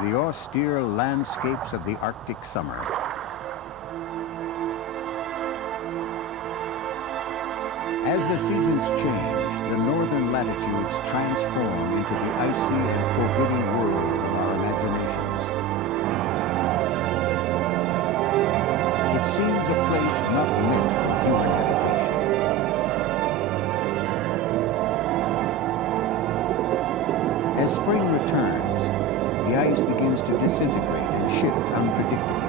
The austere landscapes of the Arctic summer. As the seasons change, the northern latitudes transform into the icy and forbidding world of our imaginations. It seems a place not meant for human habitation. As spring returns, the ice begins to disintegrate and shift unpredictably.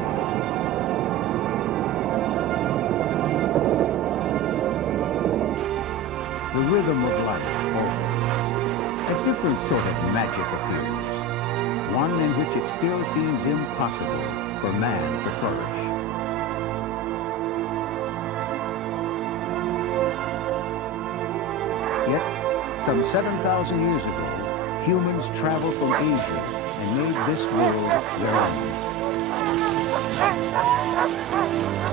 The rhythm of life alters. A different sort of magic appears, one in which it still seems impossible for man to flourish. Yet, some 7,000 years ago, humans traveled from Asia and made this world their own.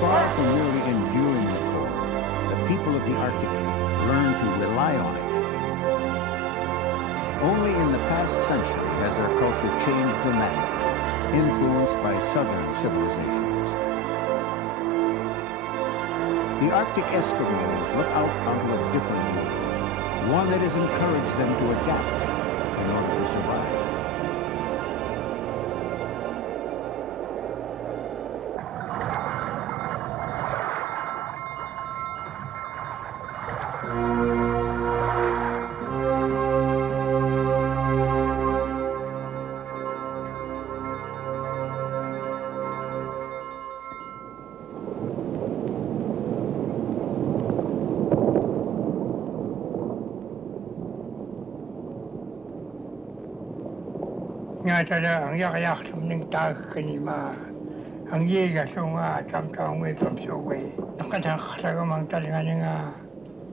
Far from merely enduring the cold, the people of the Arctic learned to rely on it. Only in the past century has their culture changed dramatically, influenced by southern civilizations. The Arctic Eskimos look out onto a different world, one that has encouraged them to adapt in order to survive. Tada ang yak sumning tag kanima ang yega sunga tamtang we pamsuwe nakatang sagamang talingan nga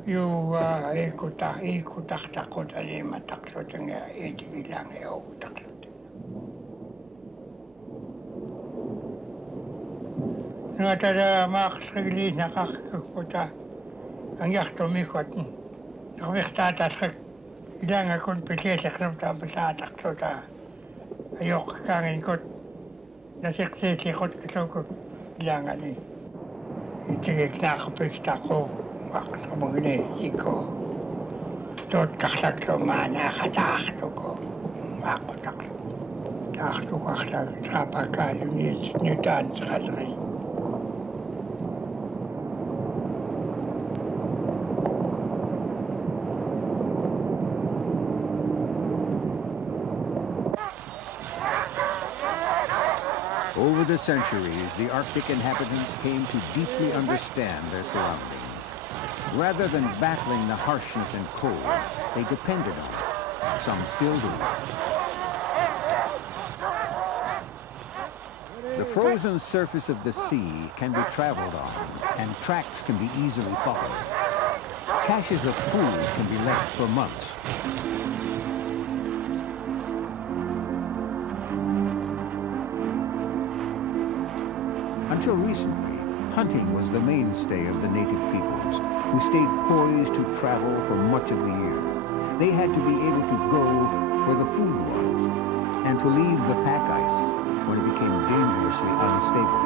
yu ikutak takot ali matakso nga itilang yo takot nga tada maksagli nakakakuta ang yak tumikot nakakita sa ilang akong pilihan sa tatak ta ayok kangin kot nasikti kot ko ilangan ni itigik na kapista ko makakabagin iko tot kaksak ko mana katakto ko makotak takto kaksak sa pagkalim ni Newton sa kalari. Over the centuries, the Arctic inhabitants came to deeply understand their surroundings. Rather than battling the harshness and cold, they depended on it. Some still do. The frozen surface of the sea can be traveled on, and tracks can be easily followed. Caches of food can be left for months. Until recently, hunting was the mainstay of the native peoples, who stayed poised to travel for much of the year. They had to be able to go where the food was, and to leave the pack ice when it became dangerously unstable.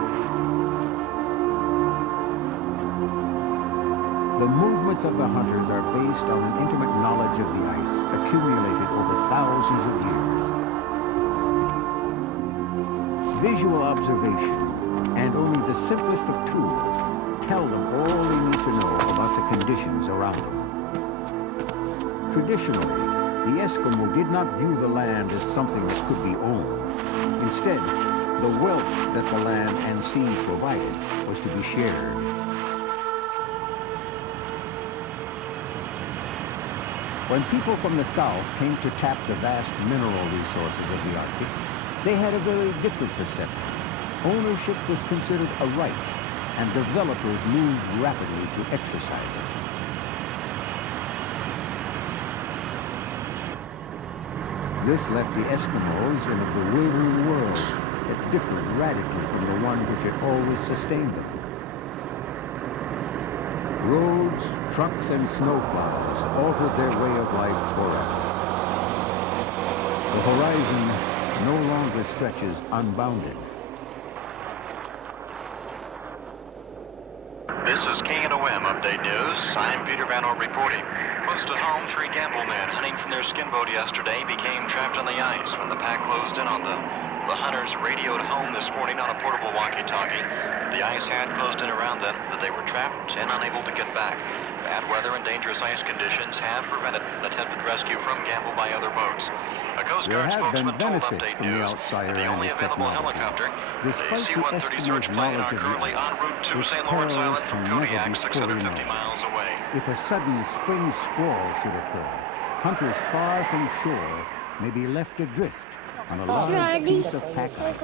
The movements of the hunters are based on an intimate knowledge of the ice accumulated over thousands of years. Visual observation and only the simplest of tools tell them all they need to know about the conditions around them. Traditionally, the Eskimo did not view the land as something that could be owned. Instead, the wealth that the land and sea provided was to be shared. When people from the south came to tap the vast mineral resources of the Arctic, they had a very different perception. Ownership was considered a right, and developers moved rapidly to exercise it. This left the Eskimos in a bewildering world that differed radically from the one which had always sustained them. Roads, trucks, and snowplows altered their way of life forever. The horizon no longer stretches unbounded. This is King of the Whim Update News. I'm Peter Van Oort reporting. Close to home, 3 gamble men hunting from their skin boat yesterday became trapped on the ice when the pack closed in on them. The hunters radioed home this morning on a portable walkie-talkie. The ice had closed in around them, that they were trapped and unable to get back. Bad weather and dangerous ice conditions have prevented an attempted rescue from gamble by other boats. A Coast There Guard have been spokesman told benefits Update from the News outsider that the and only his available technology. helicopter, the Despite the C-130 Eskimos' search plane, knowledge are of currently the en ice, route to its St. Lawrence perils Island from can never Kodiak, be fully 650 known. miles away. If a sudden spring squall should occur, hunters far from shore may be left adrift on a large piece of pack ice.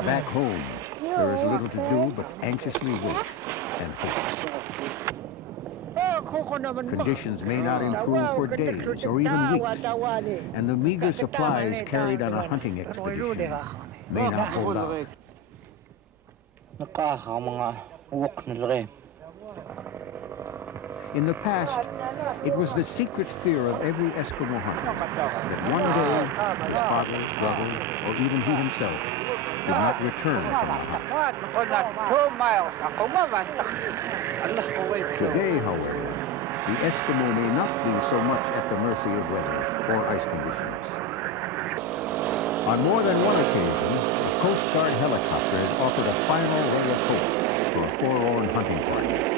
Back home, there is little to do but anxiously wait and hope. Conditions may not improve for days or even weeks, and the meager supplies carried on a hunting expedition may not hold out. In the past, it was the secret fear of every Eskimo hunter that one day his father, brother, or even he himself would not return from the hunt. Today, however, the Eskimo may not be so much at the mercy of weather or ice conditions. On more than one occasion, a Coast Guard helicopter has offered a final ray of hope for a forlorn hunting party.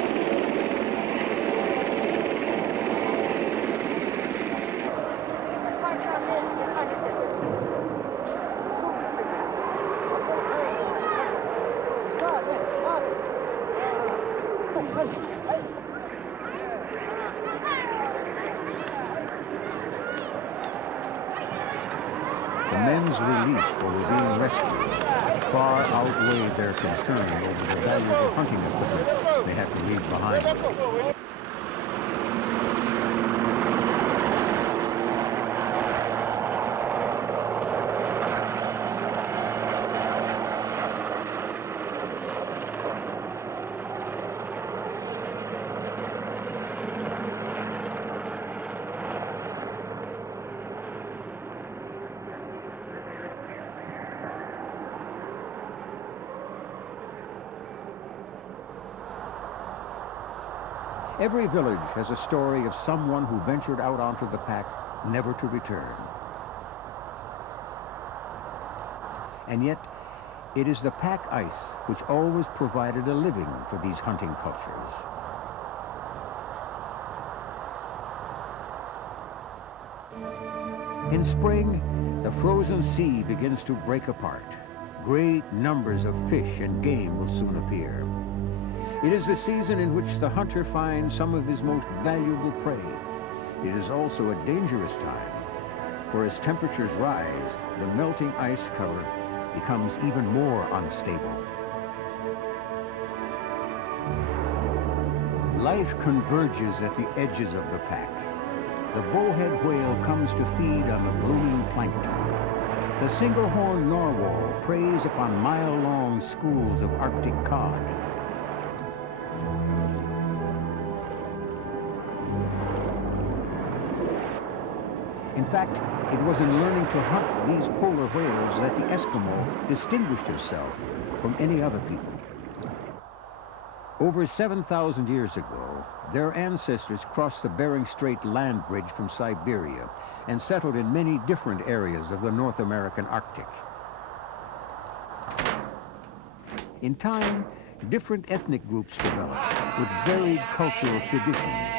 The men's relief over being rescued far outweighed their concern over the valuable hunting equipment they had to leave behind. Every village has a story of someone who ventured out onto the pack, never to return. And yet, it is the pack ice which always provided a living for these hunting cultures. In spring, the frozen sea begins to break apart. Great numbers of fish and game will soon appear. It is the season in which the hunter finds some of his most valuable prey. It is also a dangerous time, for as temperatures rise, the melting ice cover becomes even more unstable. Life converges at the edges of the pack. The bowhead whale comes to feed on the blooming plankton. The single-horned narwhal preys upon mile-long schools of Arctic cod. In fact, it was in learning to hunt these polar whales that the Eskimo distinguished himself from any other people. Over 7,000 years ago, their ancestors crossed the Bering Strait land bridge from Siberia and settled in many different areas of the North American Arctic. In time, different ethnic groups developed with varied cultural traditions.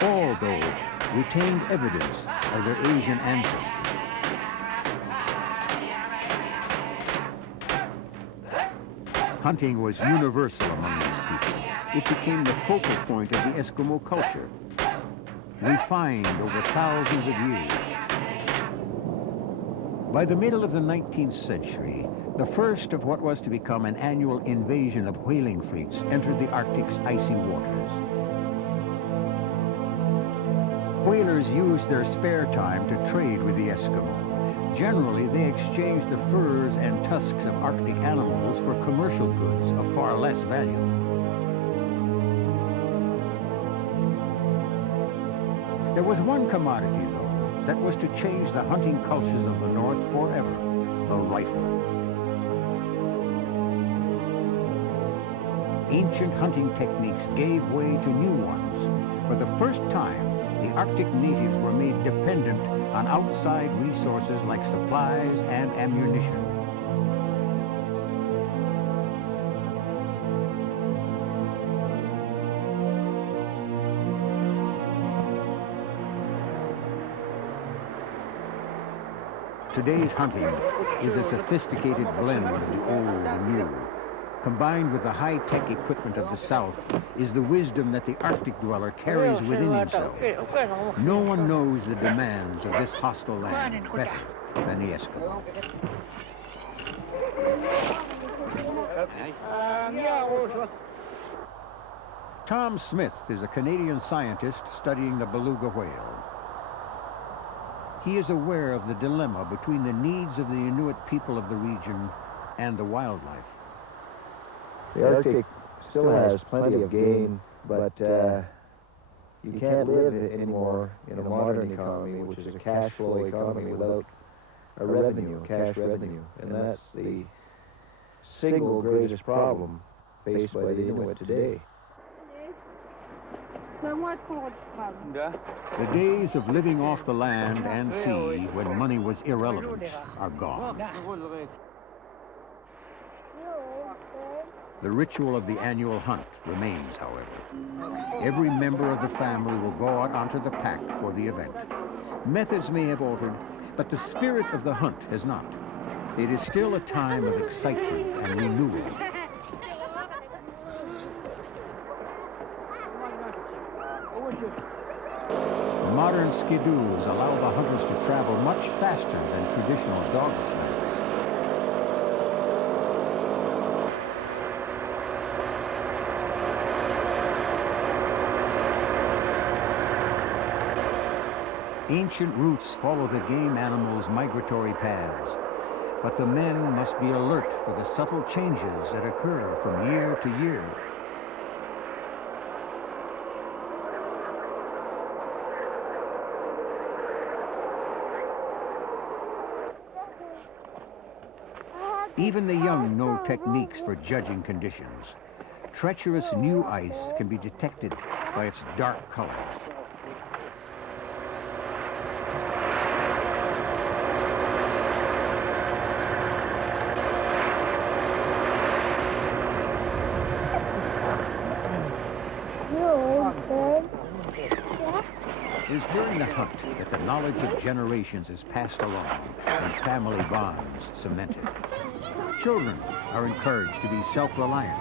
All, though, retained evidence of their Asian ancestry. Hunting was universal among these people. It became the focal point of the Eskimo culture, refined over thousands of years. By the middle of the 19th century, the first of what was to become an annual invasion of whaling fleets entered the Arctic's icy waters. Whalers used their spare time to trade with the Eskimo. Generally, they exchanged the furs and tusks of Arctic animals for commercial goods of far less value. There was one commodity, though, that was to change the hunting cultures of the North forever: the rifle. Ancient hunting techniques gave way to new ones. For the first time, the Arctic natives were made dependent on outside resources like supplies and ammunition. Today's hunting is a sophisticated blend of the old and new. Combined with the high-tech equipment of the South is the wisdom that the Arctic dweller carries within himself. No one knows the demands of this hostile land better than the Eskimo. Tom Smith is a Canadian scientist studying the beluga whale. He is aware of the dilemma between the needs of the Inuit people of the region and the wildlife. The Arctic still has plenty of game, but you can't live anymore in a modern economy, which is a cash flow economy, without a revenue, cash revenue. And that's the single greatest problem faced by the Inuit today. The days of living off the land and sea when money was irrelevant are gone. The ritual of the annual hunt remains, however. Every member of the family will go out onto the pack for the event. Methods may have altered, but the spirit of the hunt has not. It is still a time of excitement and renewal. Modern skidoos allow the hunters to travel much faster than traditional dog sleds. Ancient routes follow the game animals' migratory paths, but the men must be alert for the subtle changes that occur from year to year. Even the young know techniques for judging conditions. Treacherous new ice can be detected by its dark color. It is during the hunt that the knowledge of generations is passed along and family bonds cemented. Children are encouraged to be self-reliant.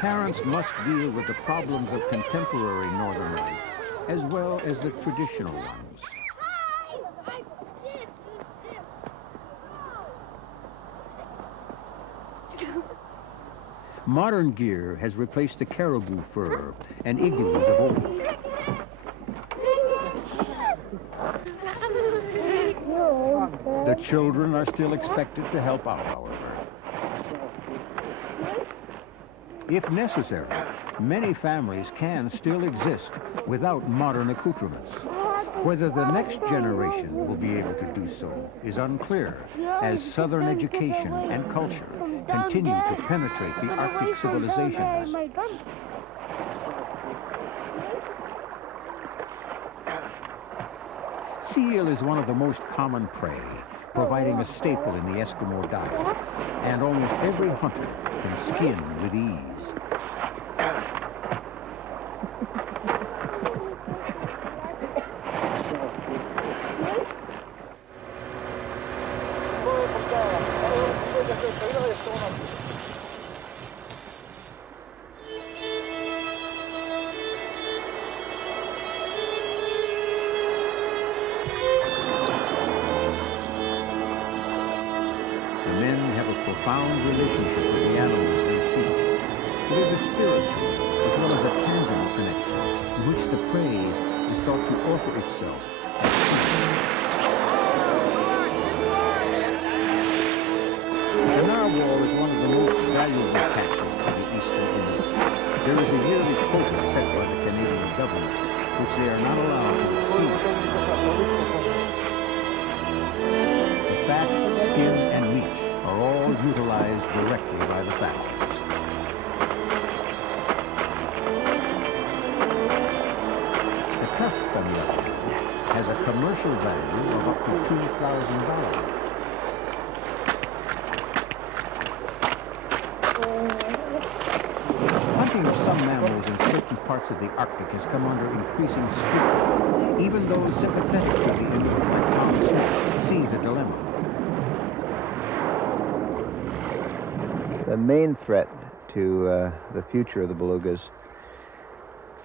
Parents must deal with the problems of contemporary northern life as well as the traditional ones. Modern gear has replaced the caribou fur and igloos of old. The children are still expected to help out, however. If necessary, many families can still exist without modern accoutrements. Whether the next generation will be able to do so is unclear, as Southern education and culture continue to penetrate the Arctic civilizations. Seal is one of the most common prey, providing a staple in the Eskimo diet, and almost every hunter can skin with ease. The men have a profound relationship with the animals they seek. It is a spiritual as well as a tangible connection in which the prey is thought to offer itself. The narwhal is one of the most valuable catches for the eastern Inuit. There is a yearly quota set by the Canadian government, which they are not allowed to exceed. The fat, skin, and meat are all utilized directly by the factories. The tusk, on the other hand, has a commercial value of up to $2,000. Hunting of some mammals in certain parts of the Arctic has come under increasing scrutiny. Even those sympathetic to the Inuit, like Tom Smith, see the dilemma. The main threat to the future of the belugas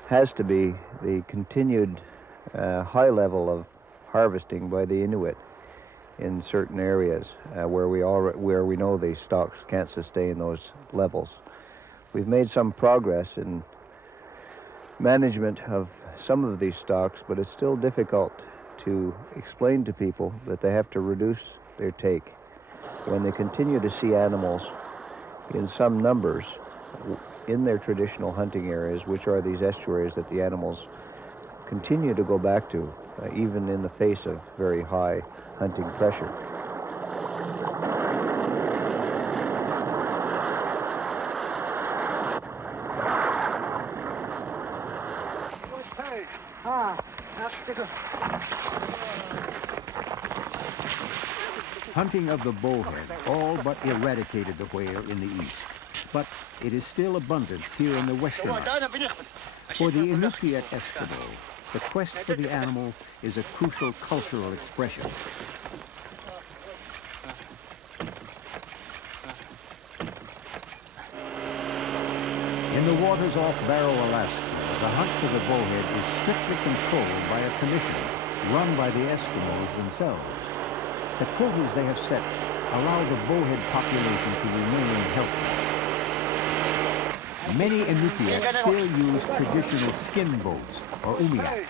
has to be the continued high level of harvesting by the Inuit in certain areas where we know the stocks can't sustain those levels. We've made some progress in management of some of these stocks, but it's still difficult to explain to people that they have to reduce their take when they continue to see animals in some numbers in their traditional hunting areas, which are these estuaries that the animals continue to go back to, even in the face of very high hunting pressure. Hunting of the bowhead all but eradicated the whale in the east, but it is still abundant here in the western Arctic. For the Inupiat Eskimo, the quest for the animal is a crucial cultural expression. In the waters off Barrow, Alaska, the hunt for the bowhead is strictly controlled by a commission run by the Eskimos themselves. The quotas they have set allow the bowhead population to remain healthy. Many Inupiats still use traditional skin boats, or umiak,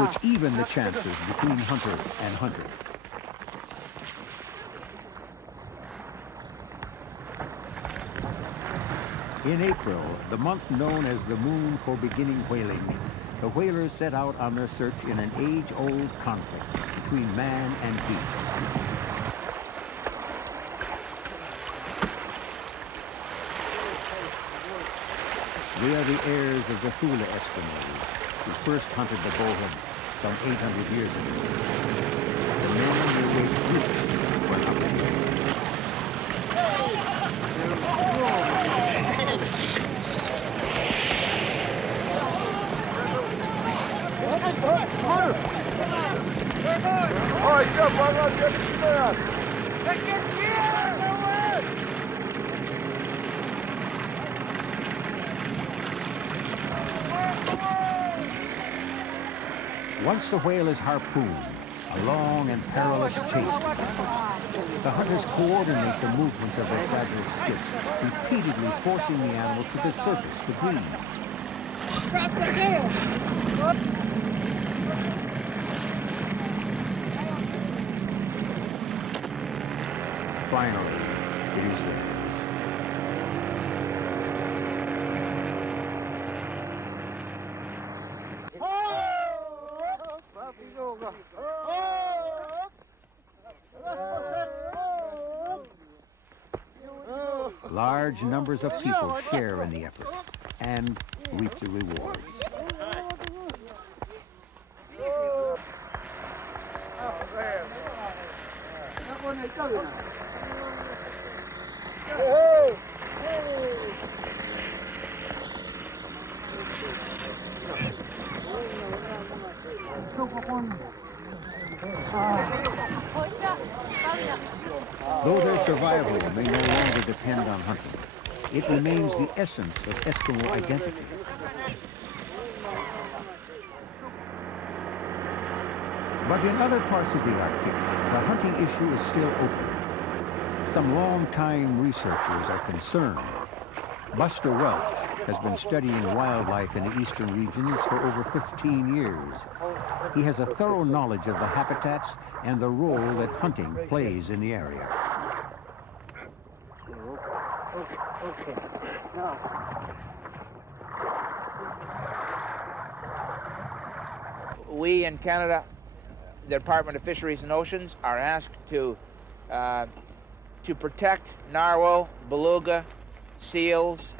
which even the chances between hunter and hunter. In April, the month known as the moon for beginning whaling, the whalers set out on their search in an age-old conflict between man and beast. We are the heirs of the Thule Eskimos, who first hunted the bowhead some 800 years ago. The men will wait weeks for an opportunity. Once the whale is harpooned, a long and perilous chase begins. The hunters coordinate the movements of their fragile skiffs, repeatedly forcing the animal to the surface to breathe. Drop the tail! Finally, it is there. Large numbers of people share in the effort and reap the rewards. Though their survival may no longer depend on hunting, it remains the essence of Eskimo identity. But in other parts of the Arctic, the hunting issue is still open. Some long-time researchers are concerned. Buster Welch has been studying wildlife in the eastern regions for over 15 years. He has a thorough knowledge of the habitats and the role that hunting plays in the area. We in Canada, the Department of Fisheries and Oceans, are asked to protect narwhal, beluga, seals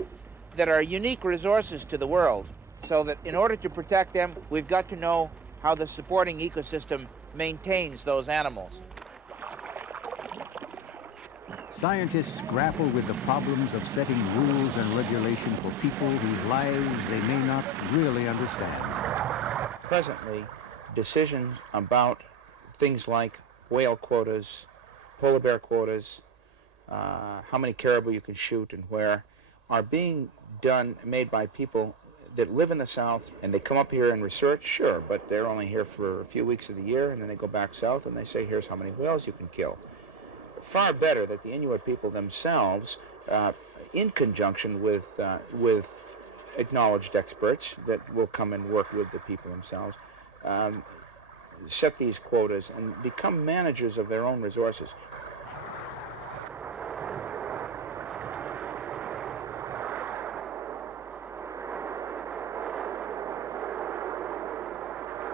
that are unique resources to the world, so that in order to protect them, we've got to know how the supporting ecosystem maintains those animals. Scientists grapple with the problems of setting rules and regulation for people whose lives they may not really understand. Presently, decisions about things like whale quotas, polar bear quotas, how many caribou you can shoot and where, are being made by people that live in the South, and they come up here and research, sure, but they're only here for a few weeks of the year, and then they go back south and they say, here's how many whales you can kill. Far better that the Inuit people themselves, in conjunction with acknowledged experts that will come and work with the people themselves, set these quotas and become managers of their own resources.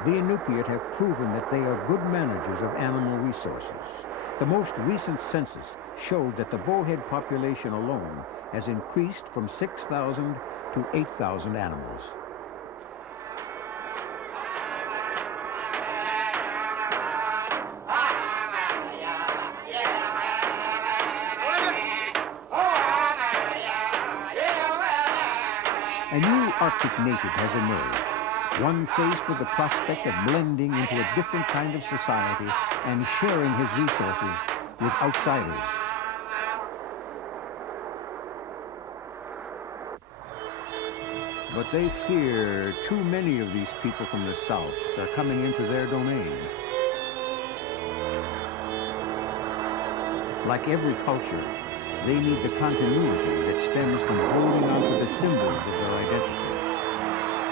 The Inupiat have proven that they are good managers of animal resources. The most recent census showed that the bowhead population alone has increased from 6,000 to 8,000 animals. A new Arctic native has emerged, one faced with the prospect of blending into a different kind of society and sharing his resources with outsiders. But they fear too many of these people from the south are coming into their domain. Like every culture, they need the continuity that stems from holding on to the symbols of their identity.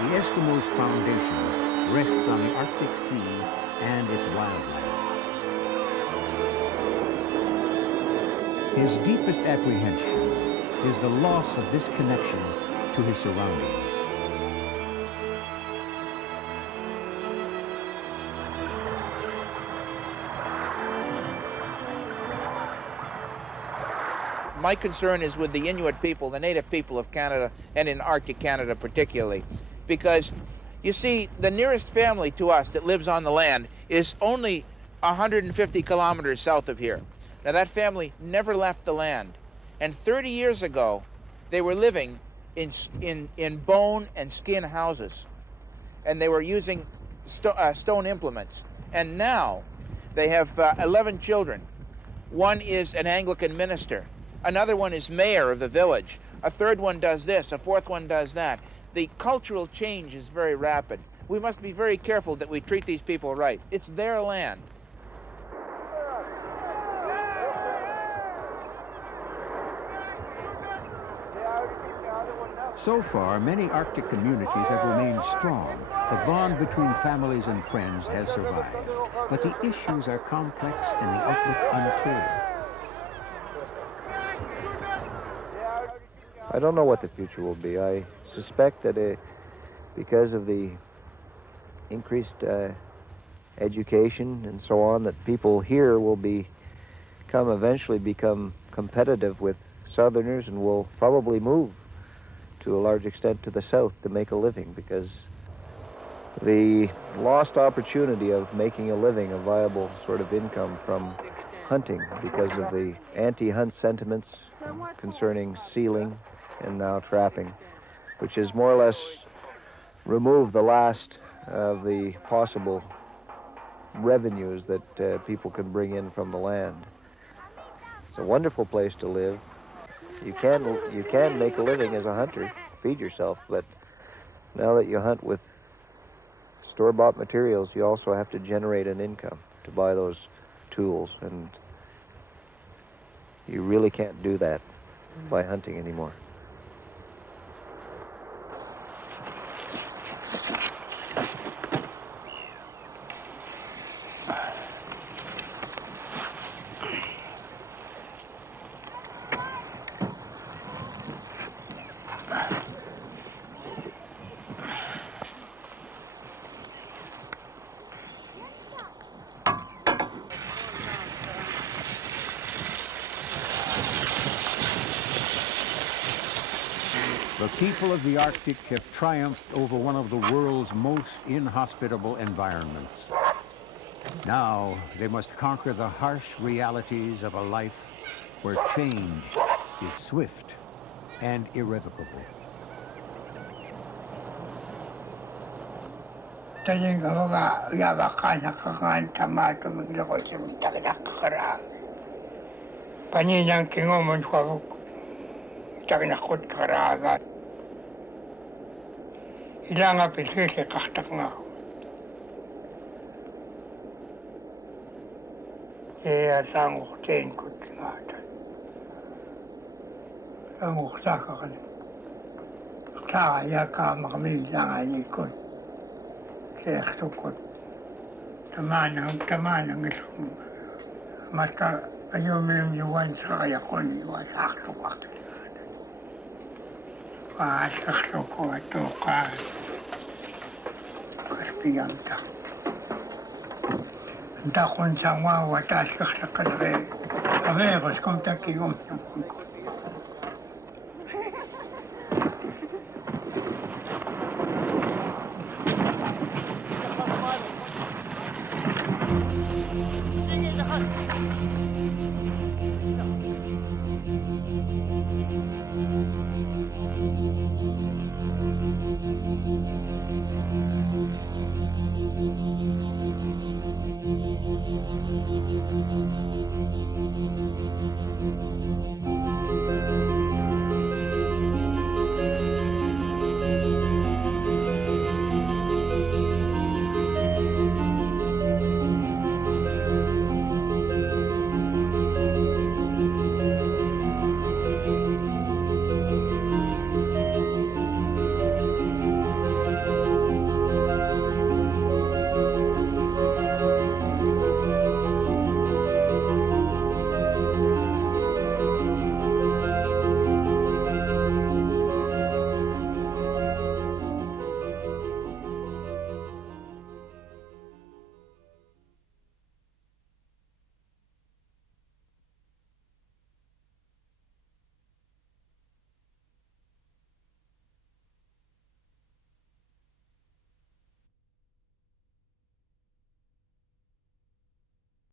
The Eskimos' foundation rests on the Arctic Sea and its wildlife. His deepest apprehension is the loss of this connection to his surroundings. My concern is with the Inuit people, the native people of Canada, and in Arctic Canada particularly, because you see, the nearest family to us that lives on the land is only 150 kilometers south of here. Now that family never left the land, and 30 years ago they were living in bone and skin houses, and they were using stone implements. And now they have 11 children. One is an Anglican minister. Another one is mayor of the village. A third one does this. A fourth one does that. The cultural change is very rapid. We must be very careful that we treat these people right. It's their land. So far, many Arctic communities have remained strong. The bond between families and friends has survived. But the issues are complex and the outlook unclear. I don't know what the future will be. I suspect that because of the increased education and so on, that people here will eventually become competitive with Southerners and will probably move to a large extent to the south to make a living, because the lost opportunity of making a living, a viable sort of income from hunting, because of the anti-hunt sentiments concerning sealing and now trapping, which has more or less removed the last of the possible revenues that people can bring in from the land. It's a wonderful place to live. You can make a living as a hunter, feed yourself, but now that you hunt with store-bought materials, you also have to generate an income to buy those tools, and you really can't do that by hunting anymore. The people of the Arctic have triumphed over one of the world's most inhospitable environments. Now they must conquer the harsh realities of a life where change is swift and irrevocable. Taling mga yawakan nakakaan tamato maglako sa mitagdak kara. Paninang kingomon ko tagnakot karagat. Ilang apilkis kaktak nga. Kaya sanguktin ko tingatan. Sangukta ka ka. Kaya ka makamilangan ikot. Kaya tukot. Tamanang ito. Mata ayumim yuwan sa kaya ko niwa sa aktukak. Kakto ko ito ka. Karpiyang ta. Anta kung saan wawatas kakta kalaki. Abegos kung takigom.